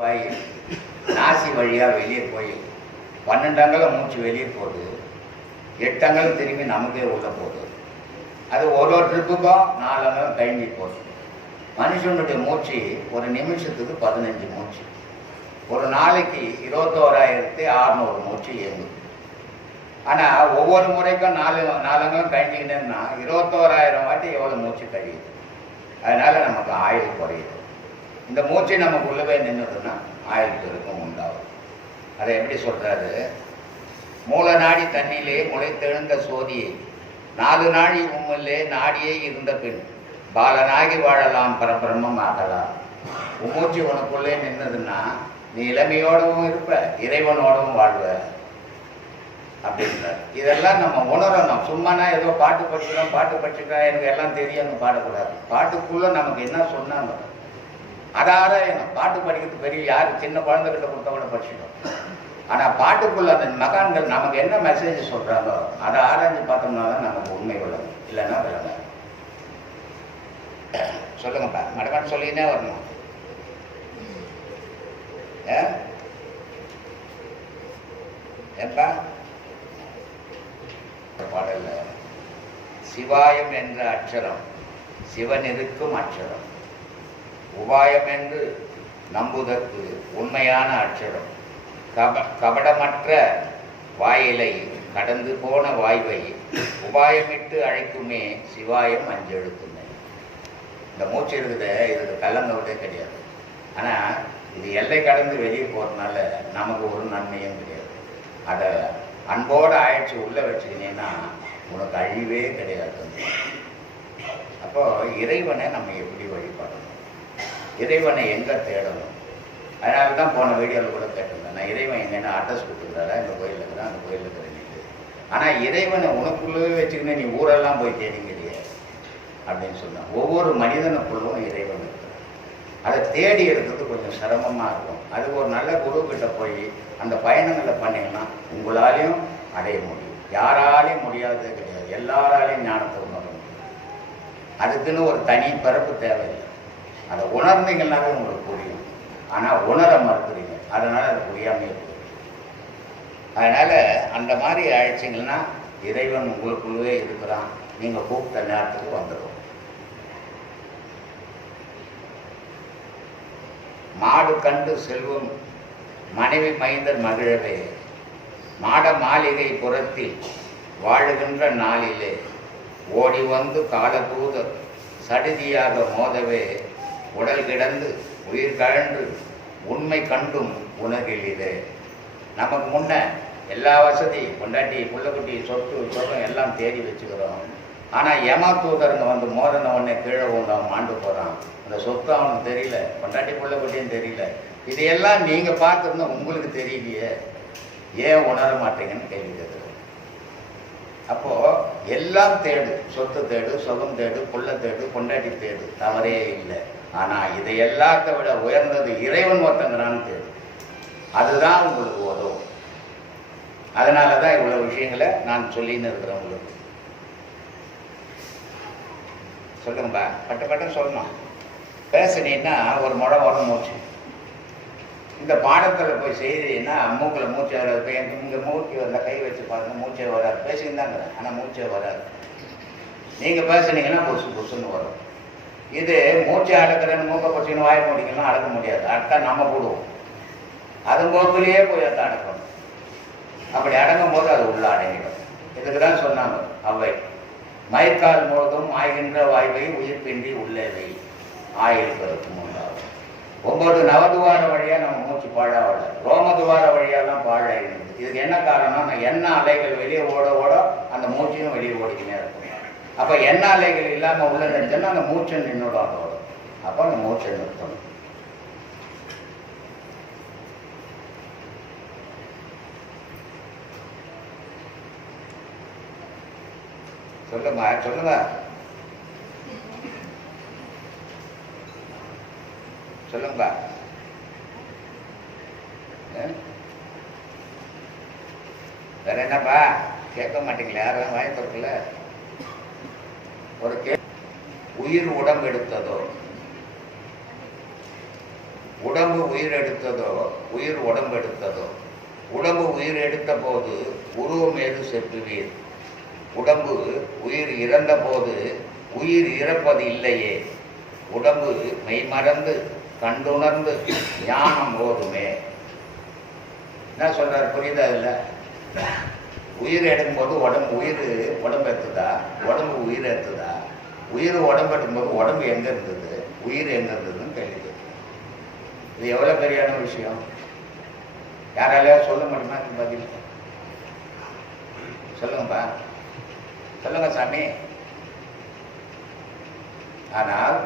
வாய் நாசி வழியாக வெளியே போய் பன்னெண்டு மூச்சு வெளியே போகுது எட்டு அங்கலம் திரும்பி நமக்கே உள்ளே போகுது. அது ஒரு ஒரு ட்ரிப்புக்கும் நாலு அங்கலம் கழிஞ்சி போகுது மனுஷனுடைய மூச்சு ஒரு நிமிஷத்துக்கு பதினஞ்சு மூச்சு. ஒரு நாளைக்கு இருபத்தோராயிரத்தி அறநூறு மூச்சு இயங்குது. ஆனால் ஒவ்வொரு முறைக்கும் நாலு நாலுங்களும் கழிஞ்சிக்கிட்டேன்னா இருபத்தோராயிரம் வாட்டி எவ்வளோ மூச்சு கழியுது? அதனால் நமக்கு ஆயுள் குறையுது. இந்த மூச்சை நமக்கு உள்ளவே நின்றுதுன்னா ஆயுள் பெருக்கம் உண்டாகும். அதை எப்படி சொல்கிறாரு மூல நாடி தண்ணியிலே முளைத்தெழுந்த சோதியை நாலு நாடி உம்மிலே நாடியே இருந்த பின் பாலனாகி வாழலாம் பரபிரம்மம் ஆகலாம். உம்மூச்சி உனக்குள்ளே நின்னதுன்னா நீ இளமையோடவும் இருப்ப இறைவனோடவும் வாழ்வ. அப்படின்றார். இதெல்லாம் நம்ம உணரணும். சும்மானா ஏதோ பாட்டு படிக்கிறோம் பாட்டு படிச்சுக்கிறோம் எனக்கு எல்லாம் தெரியும்னு பாடக்கூடாது. பாட்டுக்குள்ளே நமக்கு என்ன சொன்னாங்க அதை ஆராயணும் பாட்டு படிக்கிறது பெரிய யார்? சின்ன குழந்தைகிட்ட கொடுத்தவங்கள படிச்சிட்டோம். ஆனால் பாட்டுக்குள்ள அந்த மகான்கள் நமக்கு என்ன மெசேஜ் சொல்கிறாங்களோ அதை ஆராய்ஞ்சு பார்த்தோம்னா தான் நமக்கு உண்மை உள்ளது இல்லைன்னா விளங்க. சொல்லுங்கப்பா மடமாட்டு சொல்லினே வரணும். ஏ? ஏப்பா? பாடல்ல. சிவாயம் என்ற அட்சரம். சிவன் இருக்கும் அட்சரம். உபாயம் என்று நம்புதற்கு உண்மையான அட்சரம் கப கபடமற்ற வாயிலை கடந்து போன வாய்வை உபாயமிட்டு அழைக்குமே சிவாயம் அஞ்செழுத்துமே. இந்த மூச்சு இருக்குது இதுக்கு கலந்தவட்டே கிடையாது. ஆனால் இது எல்லை கடந்து வெளியே போகிறதுனால நமக்கு ஒரு நன்மையும் கிடையாது. அதை அன்போடு ஆயிடுச்சு உள்ளே வச்சுக்கினீங்கன்னா உனக்கு அழிவே கிடையாது. அப்போ இறைவனை நம்ம எப்படி வழிபடணும்? இறைவனை எங்கே தேடணும்? அதனால தான் போன வீடியோவில் கூட கேட்டிருந்தேன். நான் இறைவன் எங்கன்னா அட்ரஸ் கொடுத்துருந்தாரா? இந்த கோயில் இருக்கிறான் அந்த கோயிலில் இருக்கிறேன் ஆனால் இறைவனை உனக்குள்ளவே வச்சுக்கின்னு நீ ஊரெல்லாம் போய் தேடிங்கிறிய அப்படின்னு சொன்னான். ஒவ்வொரு மனிதனுக்குள்ளும் இறைவன் இருக்கிறான். அதை தேடி எடுக்கிறது கொஞ்சம் சிரமமாக இருக்கும். அது ஒரு நல்ல குரு கிட்ட போய் அந்த பயணங்களை பண்ணிங்கன்னா உங்களாலையும் அடைய முடியும். யாராலையும் முடியாதது கிடையாது. எல்லாராலையும் ஞானத்தை உணர முடியும். அதுக்குன்னு ஒரு தனி பிறப்பு தேவையில்லை. அதை உணர்ந்தீங்கன்னாவே உங்களுக்கு புரியும். ஆனால் உணர மறுக்கிறீங்க. அதனால் அது புரியாமல் இருக்கு அதனால் அந்த மாதிரி அழைச்சிங்கன்னா இறைவன் உங்களுக்குள்ளவே இருக்கிறான். நீங்கள் கூப்பிட்ட நேரத்துக்கு வந்துடும் மாடு கண்டு செல்வம் மனைவி மைந்தர் மகிழவே மாட மாளிகை புறத்தில் வாழுகின்ற நாளிலே ஓடி வந்து காலதூத சடுதியாக மோதவே உடல் கிடந்து உயிர் கழன்று உண்மை கண்டும் உணர்கிலே நமக்கு முன்ன எல்லா வசதி பொண்டாட்டி புள்ளக்குட்டி சொத்து சொகம் எல்லாம் தேடி வச்சுக்கிறோம். ஆனால் ஏமாத்தூதருங்க வந்து மோதன உடனே கீழே விழுந்து அவன் மாண்டு போகிறான் அந்த சொத்து அவனுக்கு தெரியல பொண்டாட்டி புள்ளக்குட்டியும் தெரியல. இதையெல்லாம் நீங்கள் பார்த்துருந்தா உங்களுக்கு தெரியலையே. ஏன் உணர மாட்டீங்கன்னு கேள்வி கேட்குறேன். அப்போது எல்லாம் தேடு சொத்து தேடு சுகம் தேடு புள்ள தேடு பொண்டாட்டி தேடு தவறே இல்லை. ஆனால் இதை எல்லாத்தை விட உயர்ந்தது இறைவன் ஒருத்தங்கிறான்னு தெரியும் அதுதான் உங்களுக்கு உதவும் அதனால தான் இவ்வளோ விஷயங்களை நான் சொல்லின்னு இருக்கிறேன் உங்களுக்கு. சொல்லுங்கப்பா பட்ட பட்டம் சொல்லணும். பேசுனீங்கன்னா ஒரு முறை வரும் மூச்சு. இந்த பாடத்தில் போய் செய்தீங்கன்னா மூக்கில் மூச்சு வராது இப்போ எனக்கு இங்கே மூச்சு வரல கை வச்சு பாருங்க மூச்சே வராது. பேசின்னு ஆனால் மூச்சே வராது. நீங்கள் பேசுனீங்கன்னா புதுசு புதுசுன்னு வரும். இது மூச்சு அடக்கிறேன்னு மூக்க பச்சின்னு வாய் முடிக்கலாம் அடக்க முடியாது. அடக்கா நம்ம போடுவோம். அது போக்கிலேயே போய் அதை அடக்கணும். அப்படி அடங்கும் போது அது உள்ள அடங்கிடும். இதுக்கு தான் சொன்னாங்க அவை. மயக்கால் முழுதும் ஆய்கின்ற வாய்வை உயிர்ப்பின்றி உள்ளே வை. ஆயுள் பெருக்கும் ஒன்பது நவதுவார வழியா நம்ம மூச்சு பாழாவல ரோமதுவார வழியெல்லாம் பாழாயிருந்தது இதுக்கு என்ன காரணம் என்ன அலைகள் வெளியே ஓட ஓட அந்த மூச்சையும் வெளியே ஓடிக்கினே இருக்கும். அப்ப எண்ணாலைகள் அலைகள் இல்லாம உள்ள நினைச்சோன்னா அந்த மூச்சை நின்றுடும் அதோட அப்போ அந்த மூச்சை நிறுத்தணும். சொல்லுங்க. சொல்லுங்க. சொல்லுங்க வேற என்னப்பா? கேட்க மாட்டீங்களா யாரும் வாய்ப்பு இருக்குல்ல ஒரு கே உயிர் உடம்பு எடுத்ததோ? உடம்பு உயிர் எடுத்ததோ? உயிர் உடம்பு எடுத்ததோ? உடம்பு உயிர் எடுத்த போது உருவம் ஏது செற்றுவீர் உடம்பு உயிர் இறந்த போது உயிர் இறப்பது இல்லையே. உடம்பு மெய்மறந்து கண்டுணர்ந்து ஞானம் ஓதுமே. என்ன சொல்றாரு? புரியுதா இல்லை? உயிர் எடுக்கும்போது உடம்பு உயிர் உடம்பு எடுத்துதா? உடம்பு உயிர் எடுத்துதா? உயிர் உடம்பு எடுக்கும்போது உடம்பு எங்கே இருந்தது? உயிர் எங்கே இருந்ததுன்னு கேள்வி இது எவ்வளோ பெரியான விஷயம்? யாராலையா சொல்ல முடியுமா பதில்? சொல்லுங்கப்பா. சொல்லுங்க சாமி. ஆனால்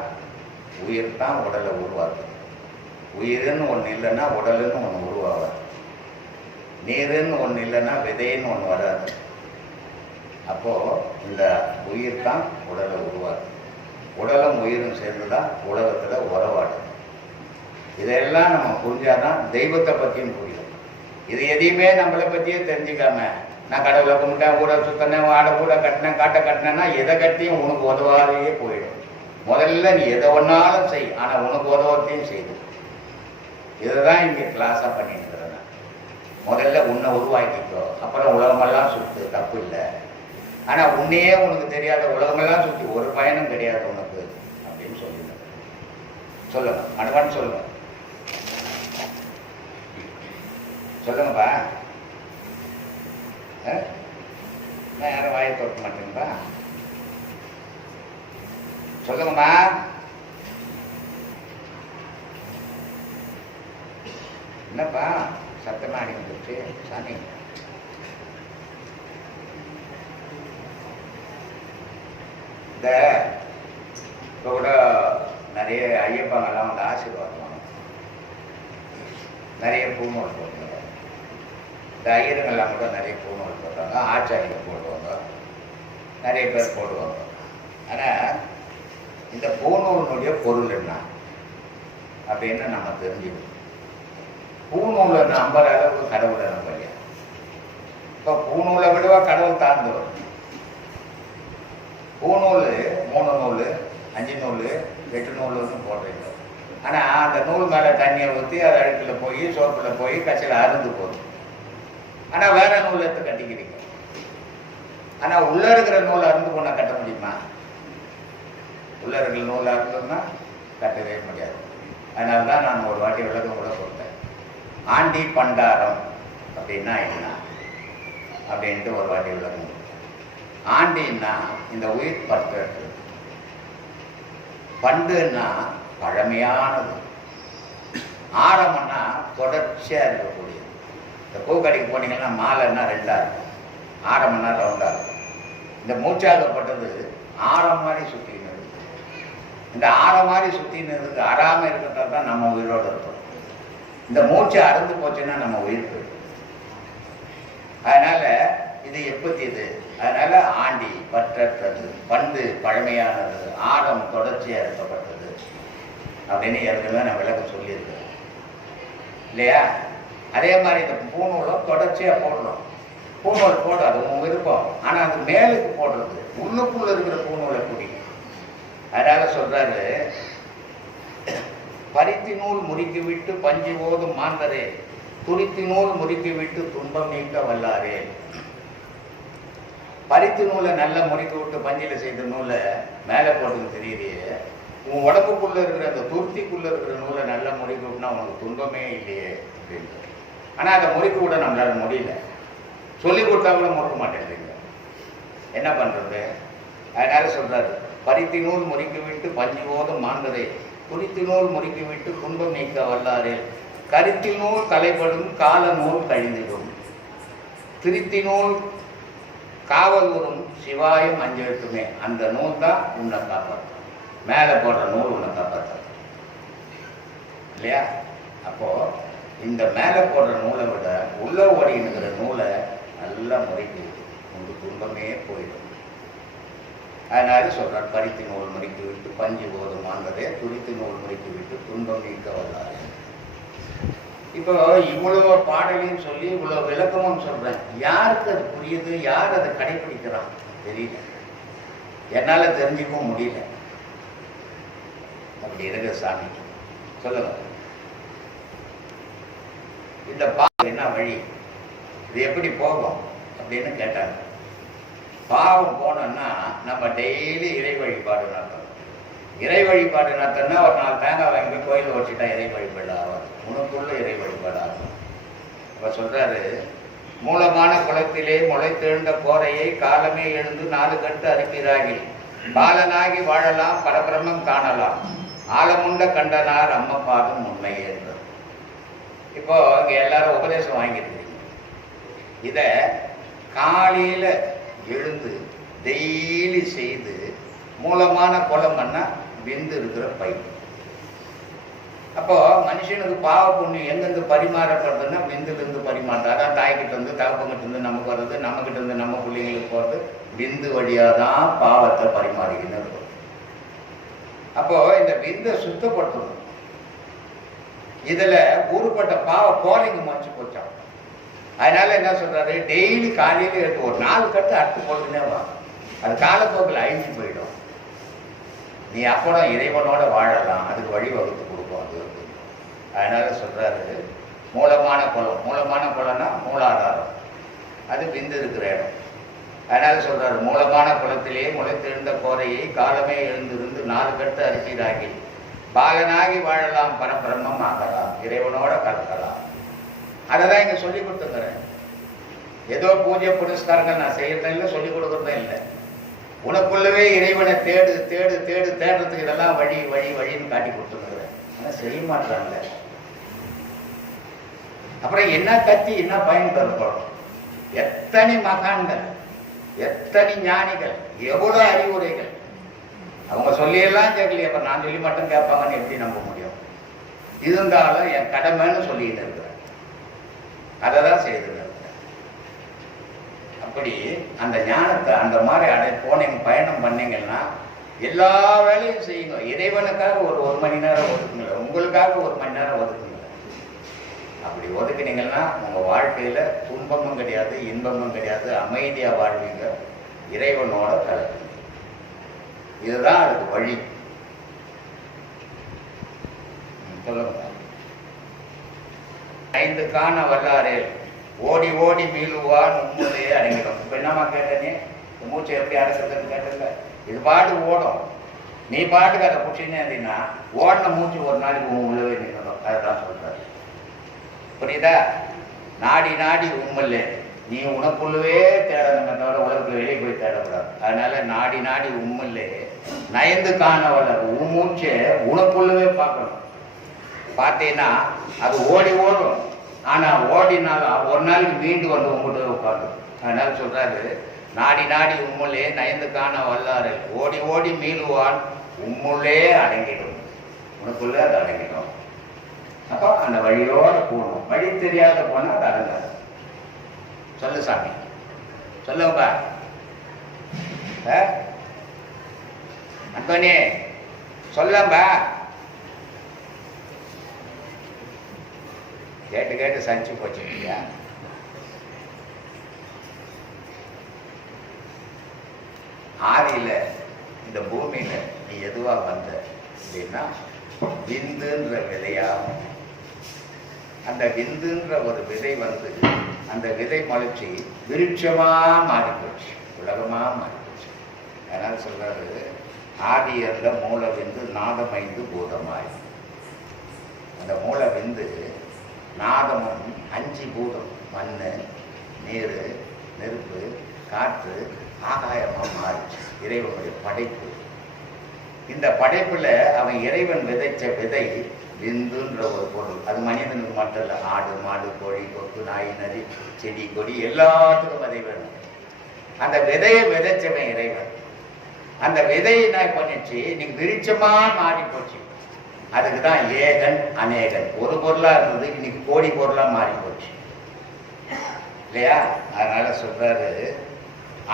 உயிர் தான் உடலை உருவாக்குது. உயிர்னு ஒன்று இல்லைன்னா உடலுன்னு ஒன்று உருவாகாது. நீருன்னு ஒன்று இல்லைன்னா விதைன்னு ஒன்று வராது. அப்போது இந்த உயிர் தான் உடலை உருவாக்குது உடலும் உயிரும் சேர்ந்து தான் உலகத்தில் உறவாடு இதெல்லாம் நம்ம புரிஞ்சாதான் தெய்வத்தை பற்றியும் புரியும். இது எதையுமே நம்மளை பற்றியே தெரிஞ்சுக்காம நான் கடவுளை கும்பிட்டேன் கூட சுத்தினேன் ஆடை கூட கட்டினேன் காட்டை கட்டினேன்னா எதை கட்டியும் உனக்கு உதவாதையே போயிடும். முதல்ல நீ எதை ஒன்றாலும் செய் ஆனால் உனக்கு உதவத்தையும் செய்து இதுதான் இங்கே கிளாஸாக பண்ணிட்டு முதல்ல உன்னை உருவாக்கிக்கோ. அப்புறம் உலகமெல்லாம் சுத்து. தப்பு இல்லை. ஆனால் உன்னையே உனக்கு தெரியாத உலகமெல்லாம் சுற்றி ஒரு பயனும் கிடையாது உனக்கு அப்படின்னு சொல்லியிருந்தேன் சொல்லுங்க. அனுபவம் சொல்லுங்க. சொல்லுங்கப்பா. ஆ? நான் யாரும் வாயை திறக்க மாட்டேங்கப்பா சொல்லுங்கம்மா. என்னப்பா? சத்தமா அடி வந்துருச்சு சாமி. இந்த இப்போ கூட நிறைய ஐயப்பங்கள்லாம் வந்து ஆசீர்வாதம் நிறைய பூநூல் போடுவாங்க இந்த ஐயருங்கள்லாம் கூட நிறைய பூநூல் போடுறாங்க ஆச்சாரியர் போடுவாங்க. நிறைய பேர் போடுவாங்க. ஆனால் இந்த பூநூலினுடைய பொருள் என்ன? அப்படின்னு நம்ம தெரிஞ்சுக்கணும். பூநூலை நம்புற அளவுக்கு கடவுளை நம்பலையா இப்போ பூநூலை விடவா கடவுள் தாழ்ந்து வரும் பூநூல் மூணு நூல் அஞ்சு நூல் எட்டு நூல்னு போடுறீங்க ஆனால் அந்த நூல் மேலே தண்ணியை ஊற்றி அது அழுக்கில் போய் சோப்பில் போய் கச்சில் அருந்து போகுது ஆனால் வேற நூல் எடுத்து கட்டிக்கிறீங்க. ஆனால் உள்ள இருக்கிற நூல் அருந்து போனால் கட்ட முடியுமா? உள்ள இருக்கிற நூல் அருந்தோம்னா கட்டவே முடியாது. அதனால தான் நான் ஒரு வாட்டி விளக்கம் கூட கொடுத்தேன். ஆண்டி பண்டாரம் அப்படின்னா என்ன? அப்படின்ட்டு ஒரு வாட்டி விளக்கம் ஆண்டின்னா இந்த உயிர் பற்றது. பண்டுன்னா பழமையானது. ஆரம்பம்னா தொடர்ச்சியாக இருக்கக்கூடியது. இந்த பூக்கடைக்கு போனீங்கன்னா மாலைன்னா ரெண்டாக இருக்கும். ஆரம்பம்னா ரவுண்டாக இருக்கும். இந்த மூச்சாகப்பட்டது ஆரம் மாதிரி சுற்றினது இந்த ஆரம் மாதிரி சுற்றினதுக்கு அறாமல் அறாம இருக்கிறதா தான் நம்ம உயிரோடு இருக்கோம் இந்த மூச்சு அறுந்து போச்சுன்னா நம்ம உயிர் போயிடும். அதனால இது எப்படி இது அதனால ஆண்டி பற்றற்றது பண்பு பழமையானது ஆடம் தொடர்ச்சியாக இருக்கப்பட்டது அப்படின்னு ஏற்கனவே நான் விளக்கம் சொல்லியிருக்கேன் இல்லையா? அதே மாதிரி இந்த பூநூலும் தொடர்ச்சியாக போடணும். பூநூல் போட அது உங்க விருப்பம். ஆனால் அது மேலுக்கு போடுறது. உள்ளுக்குள்ள இருக்கிற பூநூலை குடி அதனால சொல்றாரு பருத்தி நூல் முறுக்கி விட்டு பஞ்சு போதும் மாந்தரே. துருத்தி நூல் முறுக்கி விட்டு துன்பம் நீக்க வல்லாரே. பருத்தி நூலை நல்லா முறுக்கி விட்டு பஞ்சில் செய்த நூலை மேலே போட்டது தெரியுதே. உன் உடம்புக்குள்ள இருக்கிற அந்த துருத்திக்குள்ள இருக்கிற நூலை நல்லா முறுக்கி விட்டுனா உனக்கு துன்பமே இல்லையே அப்படின்ட்டு. ஆனா அதை முறுக்கி விட நம்மளால முடியல. சொல்லி கொடுத்தா கூட முறுக்க மாட்டேங்கிறீங்க என்ன பண்றது? அதனால சொல்றாரு பருத்தி நூல் முறுக்கி விட்டு பஞ்சு போதும் மாந்ததே குறித்து நூல் முறுக்கி விட்டு நீக்க வல்லாரே. கருத்தி நூல் கலைப்படும் கால நூல் கழிந்திடும். திருத்தி நூல் சிவாயும் அஞ்செழுத்துமே. அந்த நூல் தான் உன்னை காப்பாற்றும். மேலே போடுற நூல் உன்னை காப்பாற்றும். இல்லையா? அப்போ இந்த மேலே போடுற நூலை விட உள்ள ஓடினுங்கிற நூலை நல்லா முறைக்கு உங்களுக்கு துன்பமே போயிடும். அதனால சொல்றார் பறித்து நூல் முறுக்கி விட்டு பஞ்சு போதுமானதே துடித்து நூல் முறுக்கி விட்டு துன்பம் நீக்க வல்லாரே. இப்போ இவ்வளவு பாடலையும் சொல்லி இவ்வளவு விளக்கமும் சொல்றேன். யாருக்கு அது புரியுது? யார் அதை கடைபிடிக்கிறான் தெரியல. என்னால தெரிஞ்சுக்கவும் முடியல. அப்படி இருக்க சாமி. சொல்லுங்க. இந்த பாவம் என்ன வழி? இது எப்படி போகும்? அப்படின்னு கேட்டாங்க. பாவம் போனோம்னா நம்ம டெய்லி இறை வழிபாடு நடத்தணும். இறை வழிபாடு நடத்தணும்னா ஒரு நாலு தேங்காய் வாங்கி கோயில் வச்சுட்டா இறை வழிபாடு ஆகும் உனக்குள்ள இறை வழிபாடு ஆகும். இப்போ சொல்றாரு மூலமான குளத்திலே முளைத்தெழுந்த கோரையை காலமே எழுந்து நாலு கட்டு அனுப்பிறாகி பாலனாகி வாழலாம் பரபிரமம் காணலாம். ஆழமுண்ட கண்டனார் அம்மப்பாதும் உண்மையே என்றார். இப்போ இங்கே எல்லாரும் உபதேசம் வாங்கியிருக்கீங்க இதை காலையில் எழுந்து டெய்லி செய்து மூலமான குளம் பண்ணால் வெந்து இருக்கிற பயிர் அப்போ மனுஷனுக்கு பாவ புண்ணியம் எங்கெங்க பரிமாறப்படுதுன்னா விந்துலேருந்து பரிமாறுறது அதான் தாய்கிட்ட இருந்து தகப்பங்கிட்ட இருந்து நமக்கு வர்றது நம்மகிட்ட இருந்து நம்ம பிள்ளைங்களுக்கு போகிறது விந்து வழியாக தான் பாவத்தை பரிமாறிக்கின்னு இருக்கும் அப்போ இந்த விந்தை சுத்தப்படுத்தணும். இதில் ஊருப்பட்ட பாவ கோலிங்க மறைச்சு போச்சான் அதனால என்ன சொல்றாரு? டெய்லி காலையில் எடுத்து ஒரு நாலு கட்டு அடுத்து போட்டுனே வாங்க அது காலப்போக்கில் அழிஞ்சு போயிடும். நீ அப்புறம் இறைவனோட வாழலாம். அதுக்கு வழிவகுத்து கொடுக்கும் அது அதனால சொல்றாரு மூலமான குளம் மூலமான குளம்னா மூலாதாரம். அது விந்து இருக்கிற இடம். அதனால சொல்றாரு மூலமான குளத்திலே முளைத்திருந்த கோரையை காலமே எழுந்திருந்து நாலு கட்டு அரிசிதாகி பாலனாகி வாழலாம் பரபிரம்மம் ஆகலாம் இறைவனோட கலக்கலாம். அதை தான் இங்க சொல்லி கொடுத்துக்கிறேன் ஏதோ பூஜை புனஸ்காரங்கள் நான் செய்யறதும் இல்லை சொல்லி கொடுக்கறதும் இல்லை. உனக்குள்ளவே இறைவனை தேடு தேடு தேடு தேடுறதுக்கு இதெல்லாம் வழி வழி வழின்னு காட்டி கொடுத்துருக்குறேன் ஆனால் செய்ய மாட்டாங்கல்ல. அப்புறம் என்ன கத்தி என்ன பயன் தரப்படும்? எத்தனை மகான்கள் எத்தனை ஞானிகள் எவ்வளவு அறிவுரைகள்? அவங்க சொல்லியெல்லாம் கேட்கலையே அப்ப நான் சொல்லி மட்டும் கேட்பாங்கன்னு எப்படி நம்ப முடியும்? இருந்தாலும் என் கடமைன்னு சொல்லிட்டு இருக்கிறேன். அதை தான் செய்திருக்கிறேன். அப்படி அந்த ஞானத்தை அந்த மாதிரி அடை போனீங்க பயணம் பண்ணீங்கன்னா எல்லா வேலையும் செய்யுங்க. இறைவனுக்காக ஒரு ஒரு மணி நேரம் ஒதுக்குங்க. உங்களுக்காக ஒரு மணி நேரம் ஒதுக்குங்க. அப்படி ஒதுக்குனீங்கன்னா உங்கள் வாழ்க்கையில் துன்பமும் கிடையாது இன்பமும் கிடையாது. அமைதியாக வாழ்வீங்க. இறைவனோட கலக்குங்க இதுதான் அதுக்கு வழி. சொல்லுங்க. ஐந்து காண வல்லாரே. ஓடி ஓடி மீளுவான் உண்மையிலேயே அடங்கிடும் இப்ப என்னம்மா கேட்ட நீ? மூச்சை எப்படி அடைச்சதுன்னு கேட்டல இது பாட்டு ஓடும். நீ பாட்டுக்கு அதை பிடிச்சினே இருந்தீங்கன்னா ஓடின மூச்சு ஒரு நாளைக்கு உன் உள்ளவே நிற்கணும் அதுதான் சொல்றாரு. புரியுதா? நாடி நாடி உண்மையிலே நீ உனக்குள்ளவே தேடணுமே தவிர உலகத்துல வெளியே போய் தேடக்கூடாது. அதனால நாடி நாடி உண்மையிலே நயந்து காணவளர் உன் மூச்சை உனக்குள்ளவே பார்க்கணும். பார்த்தீங்கன்னா அது ஓடி ஓடும். ஆனால் ஓடினாலும் ஒரு நாளைக்கு மீண்டு வந்து உங்கள்கிட்ட உட்காந்து அதனால சொல்றாரு நாடி நாடி உம்முள்ளே நயந்து காண வல்லாறு ஓடி ஓடி மீளுவான் உம்முள்ளே அடங்கிடும். உனக்குள்ளே அது அடங்கிடும். அப்போ அந்த வழியோடு போகணும் வழி தெரியாத போனால் அது அடங்காது. சொல்லு சாமி. சொல்லுங்கப்பா அந்தோனி சொல்லம்பா கேட்டு கேட்டு சஞ்சு போச்சு இல்லையா? ஆதியில் இந்த பூமியில நீ எதுவா வந்த அப்படின்னா விந்துன்ற விதையாகும். அந்த விந்துன்ற ஒரு விதை வந்து அந்த விதை முளைச்சி விருட்சமா மாறி போச்சு உலகமா மாறி போச்சு அதனால சொல்றாரு ஆதி அந்த மூல விந்து நாதமைந்து பூதமாய். அந்த மூல விந்து நாதமும் அஞ்சு பூதம் மண் நீர் நெருப்பு காற்று ஆகாயமாக மாறிச்சு இறைவனுடைய படைப்பு. இந்த படைப்புல அவன் இறைவன் விதைச்ச விதை விந்துன்ற ஒரு பொருள். அது மனிதனுக்கு மட்டும் இல்லை ஆடு மாடு கோழி கொக்கு நாய் நரி செடி கொடி எல்லாத்துக்கும் விதை வேணும். அந்த விதையை விதைச்சவன் இறைவன். அந்த விதையை நான் பண்ணிச்சு நீங்க விருட்சமா மாறி போச்சு அதுக்கு தான் ஏகன் அநேகன். ஒரு பொருளாக இருந்தது இன்னைக்கு கோடி பொருளாக மாறி போச்சு இல்லையா? அதனால சொல்றாரு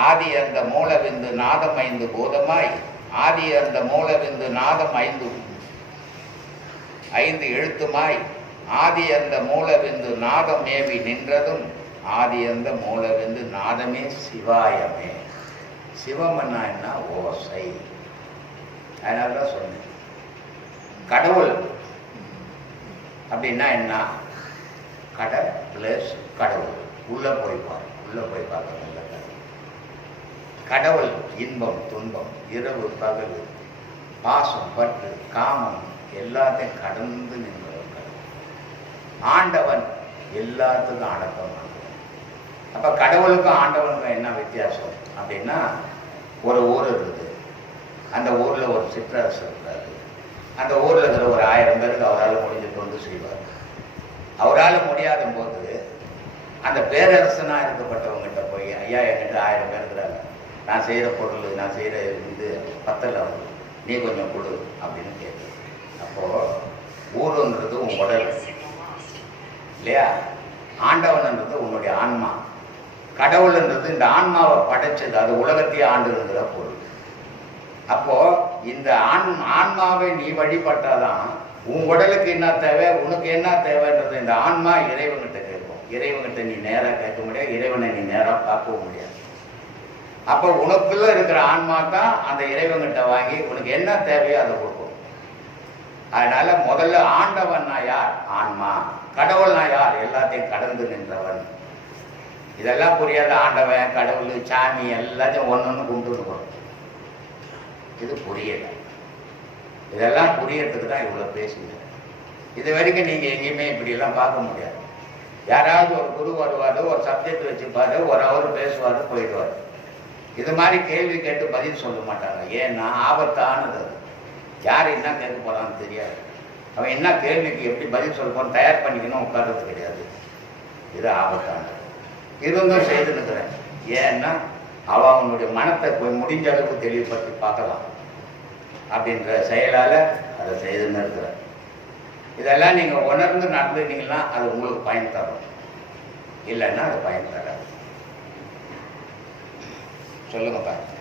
ஆதி அந்த மூலவிந்து நாதம் ஐந்து பூதமாய் ஆதி அந்த மூலவிந்து நாதம் ஐந்து ஐந்து எழுத்துமாய் ஆதி அந்த மூலவிந்து நாதம் ஏவி நின்றதும் ஆதி அந்த மூலவிந்து நாதமே சிவாயமே. சிவமன்னா என்ன? ஓசை. அதனால தான் சொன்னேன். கடவுள். அப்படின்னா என்ன? கடல் பிளஸ் கடவுள். உள்ள போய் பாரு. உள்ள போய் பார்க்க கடவுள் இன்பம் துன்பம் இரவு பகல் பாசம் பற்று காமம் எல்லாத்தையும் கடந்து நின்றவர் கடவுள். ஆண்டவன் எல்லாத்துக்கும் அடக்கம் அப்ப கடவுளுக்கும் ஆண்டவனுக்கும் என்ன வித்தியாசம்? அப்படின்னா ஒரு ஊர் இருக்குது. அந்த ஊர்ல ஒரு சிற்றரசர் அந்த ஊரில் இருக்கிற ஒரு ஆயிரம் பேருக்கு அவரால் முடிஞ்ச தொண்டு செய்வார். அவரால் முடியாத போது அந்த பேரரசனாக இருக்கப்பட்டவங்ககிட்ட போய் ஐயா என்கிட்ட ஆயிரம் பேர் இருக்கிறாங்க. நான் செய்கிற பொருள் நான் செய்கிற இது பத்தல வந்து நீ கொஞ்சம் கொடு அப்படின்னு கேட்டு அப்போது ஊருன்றது உன் உடல் இல்லையா? ஆண்டவன்ன்றது உன்னுடைய ஆன்மா. கடவுள்ன்றது இந்த ஆன்மாவை படைச்சது அது உலகத்தையே ஆண்டுங்கிற பொருள். அப்போது இந்த ஆண் ஆன்மாவை நீ வழிபட்டாதான் உன் உடலுக்கு என்ன தேவை உனக்கு என்ன தேவைன்றது இந்த ஆன்மா இறைவன்கிட்ட கேட்கும். இறைவன்கிட்ட நீ நேராக கேட்க முடியாது இறைவனை நீ நேராக பார்க்கவும் முடியாது. அப்போ உனக்குள்ள இருக்கிற ஆன்மா தான் அந்த இறைவன்கிட்ட வாங்கி உனக்கு என்ன தேவையோ அதை கொடுக்கும். அதனால முதல்ல ஆண்டவன்னா யார்? ஆன்மா. கடவுள்னா யார்? எல்லாத்தையும் கடந்து நின்றவன். இதெல்லாம் புரியாத ஆண்டவன் கடவுள் சாமி எல்லாத்தையும் ஒன்று ஒன்று கும்பிட்டு இது புரியல. இதெல்லாம் புரியறதுக்கு தான் இவ்வளோ பேசுகிறேன் இது வரைக்கும் நீங்கள் எங்கேயுமே இப்படியெல்லாம் பார்க்க முடியாது. யாராவது ஒரு குரு வருவார் ஒரு சப்ஜெக்ட் வச்சுப்பார் ஒரு அவர் பேசுவார் போயிடுவார் இது மாதிரி கேள்வி கேட்டு பதில் சொல்ல மாட்டாங்க. ஏன்னா ஆபத்தானது அது. யார் என்ன கேட்க போகிறான்னு தெரியாது. அவன் என்ன கேள்விக்கு எப்படி பதில் சொல்ல போகிறான் தயார் பண்ணிக்கணும் உட்கார்றது கிடையாது. இது ஆபத்தானது. இருந்தும் செய்து ஏன்னா அவன் அவனுடைய மனத்தை போய் முடிஞ்ச அளவுக்கு தெளிவுபடுத்தி பார்க்கலாம். அப்படின்ற செயலால அதை செய்துன்னு இருக்கிறேன் இதெல்லாம் நீங்க உணர்ந்து நடந்துட்டீங்கன்னா அது உங்களுக்கு பயன் தரும். இல்லைன்னா அது பயன் தராது. சொல்லுங்க பாருங்க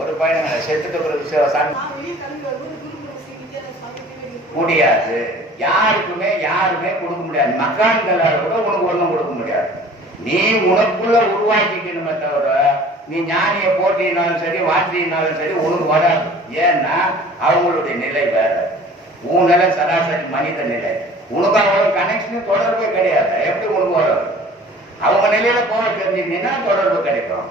ஒரு பையன் செத்துட்டு பிறகு முடியாது. யாருக்குமே யாருமே கொடுக்க முடியாது. மக்கான்களால கூட உனக்கு ஒண்ணும் கொடுக்க முடியாது. நீ உனக்குள்ள உருவாக்கிக்கணுமே தவிர நீ ஞானியை போட்டினாலும் சரி வாழ்த்தினாலும் சரி உனக்கு வராது. ஏன்னா அவங்களுடைய நிலை வேற. உன் நிலை சராசரி மனித நிலை. உனக்கு அவ்வளவு கனெக்ஷன் தொடர்பே கிடையாது. எப்படி உனக்கு வரும்? அவங்க நிலையில போக தெரிஞ்சுக்கிட்டீங்கன்னா தொடர்பு கிடைக்கும்.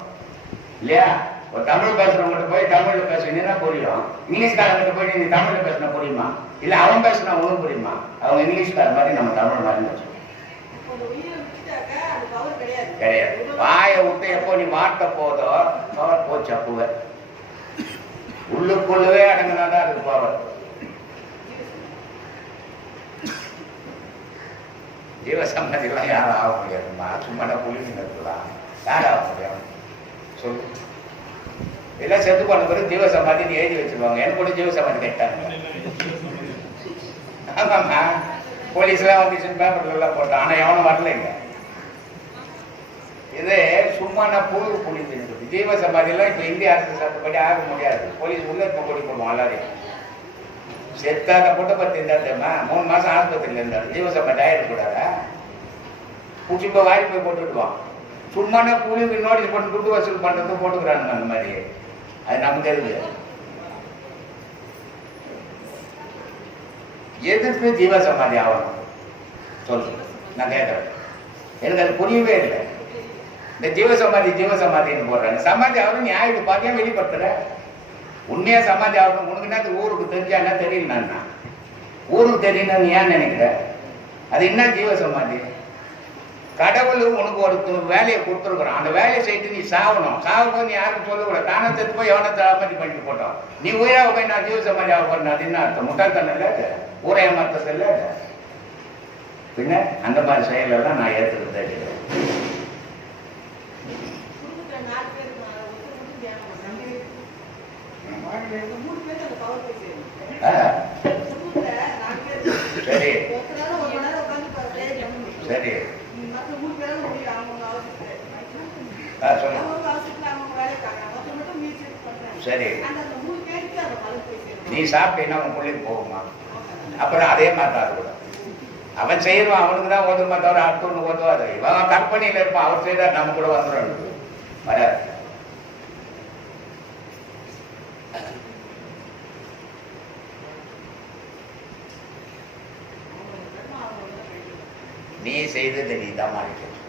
இல்லையா? ஒரு தமிழ் பேசுறவங்கிட்ட போய் தமிழ்ல பேசுனீங்கன்னா புரியும். இங்கிலீஷ்காரங்கிட்ட போய் நீ தமிழ்ல பேசினா புரியுமா? இல்ல அவன் பேசினா உனக்கு புரியுமா? அவங்க இங்கிலீஷ்கார மாதிரி நம்ம தமிழ் மாதிரி வச்சுக்கணும் கிடையாது. வாயை விட்டு எப்போ நீ மாட்ட போதோ பவர் போச்சு அப்பவே. உள்ளுக்குள்ளவே அடங்கினாதான் இருக்கு பவர். ஜீவசம்மதிலாம் யாரும் ஆக முடியாதுமா சும்மா புள்ளி நிறுத்தலாம். யாரும் ஆக முடியாது சொல்லு. இதெல்லாம் செத்து போன பிறகு ஜீவசமாதின்னு எழுதி வச்சிருவாங்க. எனக்கு கூட ஜீவசமாதி கேட்டாங்க ஆமாம்மா. போலீஸ்லாம் வந்துச்சுன்னு பேப்பர்ல எல்லாம் போட்டான். ஆனா எவனும் வரலைங்க. இது சும்மா நான் புழு புளிஞ்சிருக்கு ஜீவ சமாதியெல்லாம் இப்போ இந்திய அரசு சட்டப்படி ஆக முடியாது. போலீஸ் உள்ள இப்போ கொடி போடுவோம் எல்லாரையும். செத்தாத புட்ட பத்தி இருந்தாருமா மூணு மாசம் ஆஸ்பத்திரியில் இருந்தார். ஜீவ சமாதி ஆயிடக்கூடாதா பிடிச்சி போய் வாரி போய் போட்டுடுவான் சும்மானா புலிக்கு நோட்டீஸ் பண்ணி துட்டு வசூல் பண்ணுறது போட்டுக்கிறானுங்க அந்த மாதிரி அது நமக்கு இருக்கு எதுக்கு ஜீவ சமாதி ஆகணும். சொல்லு. நான் கேட்குறேன். எனக்கு அது புரியவே இல்லை. இந்த ஜீவசமாதி ஜீவசமாதின்னு போடுறாங்க. சமாதி ஆகணும் நீ பார்த்தியா வெளிப்படுத்துற உண்மையா சமாதி ஆகணும். உனக்கு என்ன அது ஊருக்கு தெரிஞ்சா என்ன தெரியல நான் ஊருக்கு தெரியணும் நீ ஏன் நினைக்கிற அது என்ன ஜீவசமாதி? கடவுள் உனக்கு ஒரு வேலையை கொடுத்துருக்குறான். அந்த வேலையை செய்து நீ சாகணும். சாகும்போது நீ யாரும் சொல்லக்கூடாது. தானே செத்து போய் எவனை சமாதி பண்ணிட்டு போட்டோம் நீ உயிராக போய் நான் ஜீவசமாதி ஆக போறேன் அது என்ன அர்த்தம்? முட்டாள்தனம் இல்லை அது? ஊரை ஏமாத்தது இல்லை பின்ன அந்த மாதிரி செயலெல்லாம் நான் ஏற்றுக்கிறதே கிடையாது ஆ, சரி. சரி. சரி. நீ சாப்பிட்டீங்கன்னா உன் பிள்ளைக்கு போகுமா? அப்புறம் அதே மாதிரி தான் அவன் செய்யறான் அவனுக்கு தான் ஓதுமா தவிர அடுத்தவனு ஓதுவாது இவன் கம்பெனியில் இருப்பான் அவர் செய்தார் நம்ம கூட வந்துடும் வராது. நீ செய்தது நீ தான் மாறிக்கணும்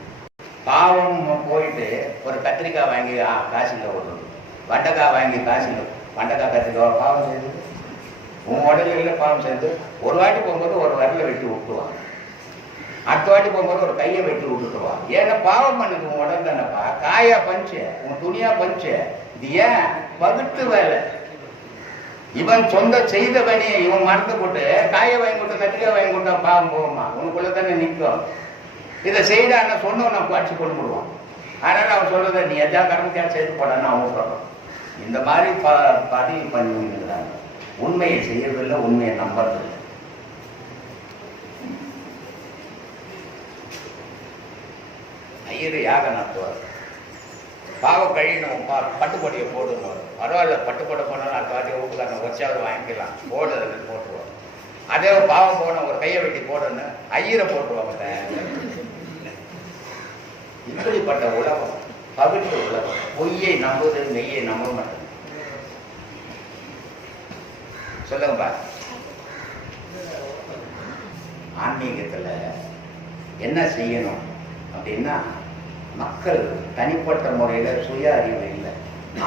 பாவம் போயிட்டு ஒரு கத்திரிக்காய் வாங்கி காசில் காசுல விடணும் வண்டக்காய் வாங்கி காசில் வண்டக்காய் கத்திரிக்காய் பாவம் செய்தது உன் உடலில் பாவம் செய்து ஒரு வாட்டி போகும்போது ஒரு வரல வெட்டி விட்டுருவான் அடுத்த வாட்டி போகும்போது ஒரு கையை வெட்டி விட்டுருவான் ஏன்னா பாவம் பண்ணுது உன் உடல் தானப்பா. காயா பஞ்சு உன் துணியா பஞ்சு. இது ஏன்? பகுத்து வேலை. இவன் சொந்த செய்த பணியை இவன் மறந்து போட்டு காயை வாங்கி கொடுத்து கத்திரிக்காய் வாங்கி கொடுத்தா பாவம் போகுமா? உனக்குள்ள தானே நிற்கும். இதை செய்யறான்னு சொன்னவன் நான் காட்சி கொண்டு விடுவான் அதனால அவன் சொல்றத நீ எதா கடமைக்காக சேர்த்து போடான்னு அவன் சொல்றான் இந்த மாதிரி ப பதிவு பண்ணிக்கிறாங்க உண்மையை செய்யறதில்லை உண்மையை நம்புறதில்லை. ஐயர் யாக நடத்துவார் பாவம் கழியணும். பா பட்டுக்கொடியை போடுவோம். பரவாயில்ல பட்டுக்கொடை போனாலும் அடுத்த வாட்டி வீட்டுக்காரன் வச்சாவது வாங்கிக்கலாம். போடுறது போட்டுருவோம். அதே ஒரு பாவம் போன ஒரு கையை வெட்டி போடணும் ஐயரை போட்டுருவாங்க இப்படிப்பட்ட உலகம் பவிட்டு உலகம். பொய்யை நம்புது மெய்யை நம்ப மாட்டேன் சொல்லுங்கப்பா ஆன்மீகத்தில் என்ன செய்யணும் அப்படின்னா மக்கள் தனிப்பட்ட முறையில் சுய அறிவு இல்லை.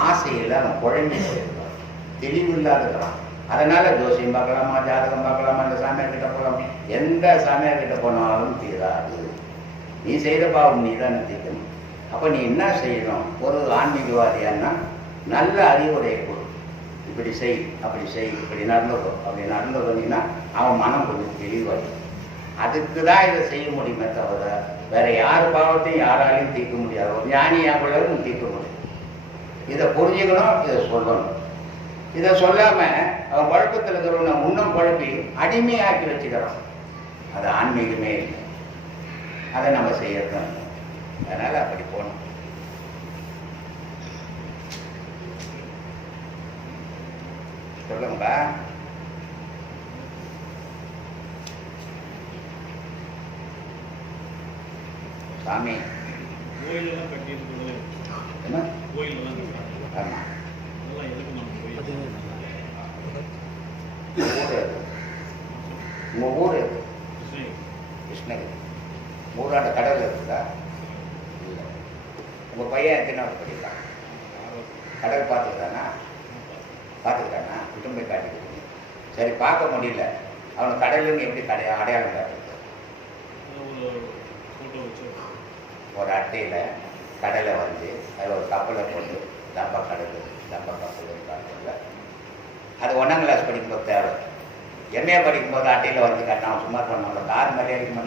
ஆசையில் அவன் குழம்பி போயிருக்கான் தெளிவு இல்லாதுக்கிறான் அதனால் ஜோசியம் பார்க்கலாமா ஜாதகம் பார்க்கலாமா இந்த சாமியார் கிட்ட போகலாம்? எந்த சாமியார் கிட்ட போனாலும் தீராது. நீ செய்த பாவம் நீ தான் தீர்க்கணும். அப்போ நீ என்ன செய்யணும்? ஒரு ஆன்மீகவாதியான்னா நல்ல அறிவுரையை கொடு இப்படி செய் அப்படி செய் இப்படி நடந்துக்கோ அப்படி நடந்துக்கோனீங்கன்னா அவன் மனம் கொஞ்சம் தெளிவாகும் அதுக்கு தான் இதை செய்ய முடியுமே தவிர வேற யார் பாவத்தையும் யாராலையும் தீர்க்க முடியாது. ஒரு ஞானியாகவும் தீர்க்க முடியும். இதை புரிஞ்சுக்கணும் இதை சொல்லணும். இதை சொல்லாம அவன் குழப்பத்தில் இருக்கிறவனை இன்னும் குழப்பி அடிமையாக்கி வச்சுக்கிறான். அது ஆன்மீகமே இல்லை. அதை நம்ம செய்யறதும் அதனால் அதனால அப்படி போகணும். சொல்லுங்கப்பா. சாமி. என்ன? கோயிலெல்லாம் கட்டுறாங்க ஆமா. அதெல்லாம் எதுக்கு நம்ம கோயில் ஊர்? கிருஷ்ணகிரி. ஊராண்ட கடல் இருக்குதா இல்லை. உங்க பையன் எத்தனாவது படிக்கிறான். கடல் பார்த்துக்கிறானா பார்த்துக்கிறானா குடும்பம் போய் காட்டிக்கிட்டு. சரி பார்க்க முடியல. அவனுக்கு கடலுன்னு எப்படி கடை அடையாளம் காட்டுறது? ஒரு அட்டையில் கடலை வந்து அதில் ஒரு கப்பலை போட்டு டப்பா கடல் டப்பா கப்பல் காட்டுறதுல அது ஒன்றாம் கிளாஸ் படிக்கும்போது தேவை. எம்ஏ படிக்கும்போது அட்டையில் வந்து காட்டினா சும்மா பண்ணாங்க கார் மாதிரி அடிக்க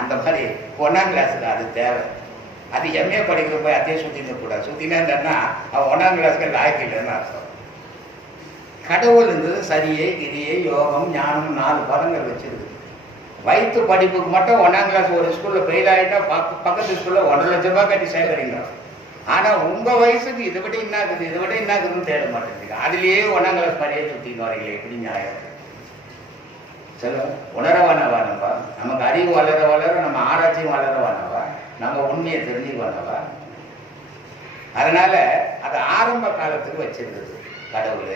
அந்த மாதிரி ஒன்றாம் கிளாஸுக்கு அது தேவை. அது எம்ஏ படிக்கிற போய் அதையே சுற்றிட்டு கூடாது. சுற்றினா இருந்தேன்னா அவன் ஒன்றாம் கிளாஸ்க்கு லாய்க்கு இல்லைன்னு அர்த்தம். கடவுள் இருந்தது சரியே கிரியே யோகம் ஞானம் நாலு பதங்கள் வச்சிருக்கு. வயிற்று படிப்புக்கு மட்டும் ஒன்றாம் கிளாஸ் ஒரு ஸ்கூல்ல ஃபெயில் ஆகிட்டா பக்க பக்கத்து ஸ்கூல்ல ஒன்றரை லட்ச ரூபாய் கட்டி சேர்க்குறீங்க ஆனா உங்க வயசுக்கு இதை விட என்ன இருக்குது இதை விட என்ன இருக்குதுன்னு தேட மாட்டேங்குது. அதுலயே ஒன்றாம் கிளாஸ் படியே சுத்தின்னு வரீங்களே எப்படி நியாயம்? சொல்ல உணர நம்ம நமக்கு அறிவு வளர வளர நம்ம ஆராய்ச்சியும் வளரவானவா நம்ம உண்மையை தெரிஞ்சுக்க அதனால அது ஆரம்ப காலத்துக்கு வச்சிருந்தது. கடவுள்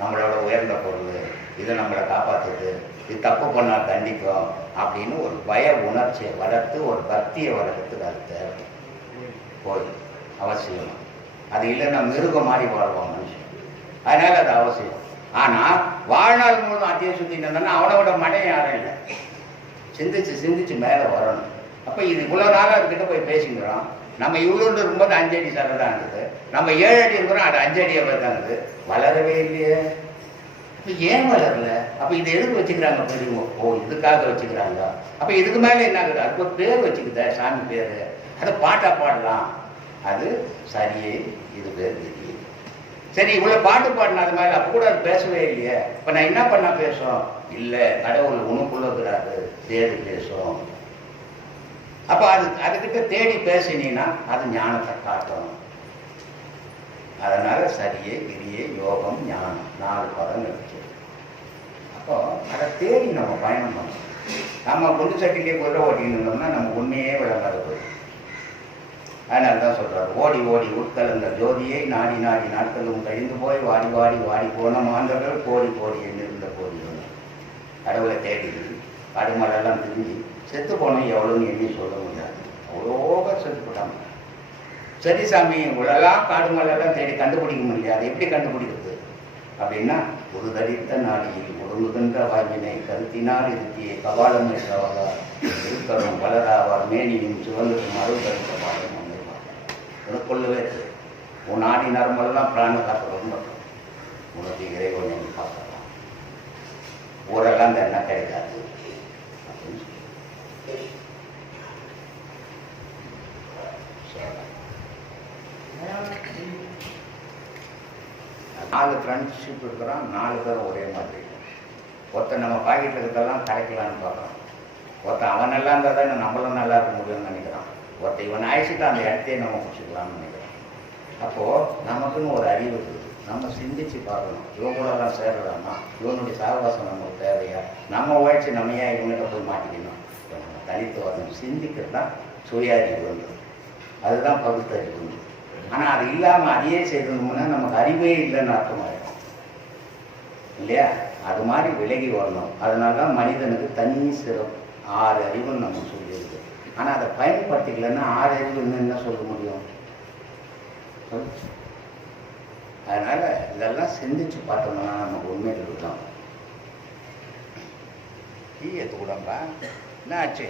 நம்மளோட உயர்ந்த பொருள் இதை நம்மளை காப்பாத்துது. இது தப்பு பண்ணால் தண்டிக்கும். அப்படின்னு ஒரு பய உணர்ச்சியை வளர்த்து ஒரு பக்தியை வளர்க்கறதுக்கு அது தேவை போதும் அவசியம். அது இல்லைன்னா மிருகம் மாதிரி வாழ்வான் மனுஷன். அதனால அது அவசியம். ஆனால் வாழ்நாள் முழுவதும் அத்திய சுத்தி இருந்தான்னா அவனை விட யாரும் இல்லை. சிந்திச்சு சிந்திச்சு மேலே வரணும். அப்போ இது இவ்வளோ நாளாக இருக்கிட்ட போய் பேசிக்கிறோம். நம்ம இவ்வளோண்டு இருக்கும்போது அஞ்சடி சரதான் இருக்குது நம்ம ஏழு அடி இருக்கிறோம் அது அஞ்சடியை தான் இருக்குது. வளரவே இல்லையே. ஏன் வளரல? அப்போ இது எதுக்கு வச்சுக்கிறாங்க பெரியவங்க ஓ இதுக்காக வச்சுக்கிறாங்க. அப்போ இதுக்கு மேலே என்ன ஆகுது? அதுக்கு ஒரு பேர் வச்சுக்குத சாமி பேர். அதை பாட்டாக பாடலாம். அது சரியே இது பேர் தெரியுது சரி இவ்வளோ பாட்டு பாடின அது மேலே அப்போ கூட அது பேசவே இல்லையே. இப்போ நான் என்ன பண்ணா பேசும் இல்லை கடவுள் உனக்குள்ள இருக்கிறாரு தேடி பேசும் அப்போ அது அதுக்கிட்ட தேடி பேசினீங்கன்னா அது ஞானத்தை காட்டும் அதனால் சரியே கிரியே யோகம் ஞானம் நாலு பதம் இருக்கு. அப்போ அதை தேடி நம்ம பயணம் பண்ணணும். நம்ம குண்டு சட்டிலே குதிரை ஓட்டின்னு இருந்தோம்னா நம்ம உண்மையே விளங்காது போயிடும். அதனால தான் சொல்கிறார் ஓடி ஓடி உட்கலந்த ஜோதியை நாடி நாடி நாட்களும் கழிந்து போய் வாடி வாடி வாடி போன மாந்தர்கள் கோடி கோடி எண்ணிருந்த கோடி கடவுளை தேடி காடு திரும்பி செத்து போனோம் எவ்வளோன்னு எண்ணி சொல்ல முடியாது. அவ்வளோ செத்து போட்டாங்க சரி சாமி இவ்வளோலாம் காடு மலையெல்லாம் தேடி கண்டுபிடிக்க முடியல அதை எப்படி கண்டுபிடிக்கிறது? அப்படின்னா ஒரு தரித்த நாடியில் ஒடுங்குகின்ற வாங்கினை கருத்தினால் இருக்கிய கபாலம் என்றவர்கள் இருக்கணும் வளராவார் மேனியும் சிவந்துக்கும் அருள் தரித்த பாடம் உனக்குள்ளவே இருக்கு. உன் ஆடி நரம்பெல்லாம் பிராண காத்து ரொம்ப உனக்கு இறைவன் நீ பார்க்கலாம். ஊரெல்லாம் அந்த எண்ணம் கிடைக்காது. அப்படின்னு சொல்லி. நாலு ஃப்ரெண்ட்ஷிப் இருக்கிறோம் நாலு பேரும் ஒரே மாதிரி. ஒருத்தன் நம்ம பாக்கெட்டில் இருக்கிறதெல்லாம் கரைக்கலான்னு பார்க்குறான். ஒருத்தன் அவன் நல்லா இருந்தால் தான் நம்மளும் நல்லா இருக்க முடியும்னு நினைக்கிறான். ஒருத்தன் இவன் அழைச்சிட்டு அந்த இடத்தையே நம்ம முடிச்சுக்கலாம்னு நினைக்கிறான். அப்போது நமக்குன்னு ஒரு அறிவு இருக்குது. நம்ம சிந்திச்சு பார்க்கணும். இவங்களெல்லாம் சேரலாமா? இவனுடைய சாகவாசம் நமக்கு தேவையா? நம்ம உழைச்சி நம்ம ஏன் இவங்கிட்ட போய் மாட்டிக்கணும்? இப்போ நம்ம தனித்து வரணும் சிந்திக்கிறது தான் சுயாதிபுன்றது அறிவு அதுதான் பகுத்தறிவுன்றது ஆனால் அது இல்லாமல் அதையே செய்தோம்னா நமக்கு அறிவே இல்லைன்னு அர்த்தமாயிடும் இல்லையா? அது மாதிரி விலகி வரணும். அதனால தான் மனிதனுக்கு தனி சிறப்பு ஆறு அறிவுன்னு நம்ம சொல்லியிருக்கு. ஆனால் அதை பயன்படுத்திக்கலன்னா ஆறு அறிவு என்ன சொல்ல முடியும்? அதனால் இதெல்லாம் சிந்திச்சு பார்த்தோம்னா நமக்கு உண்மையில் இருக்கலாம் டீ எடுத்து என்ன ஆச்சு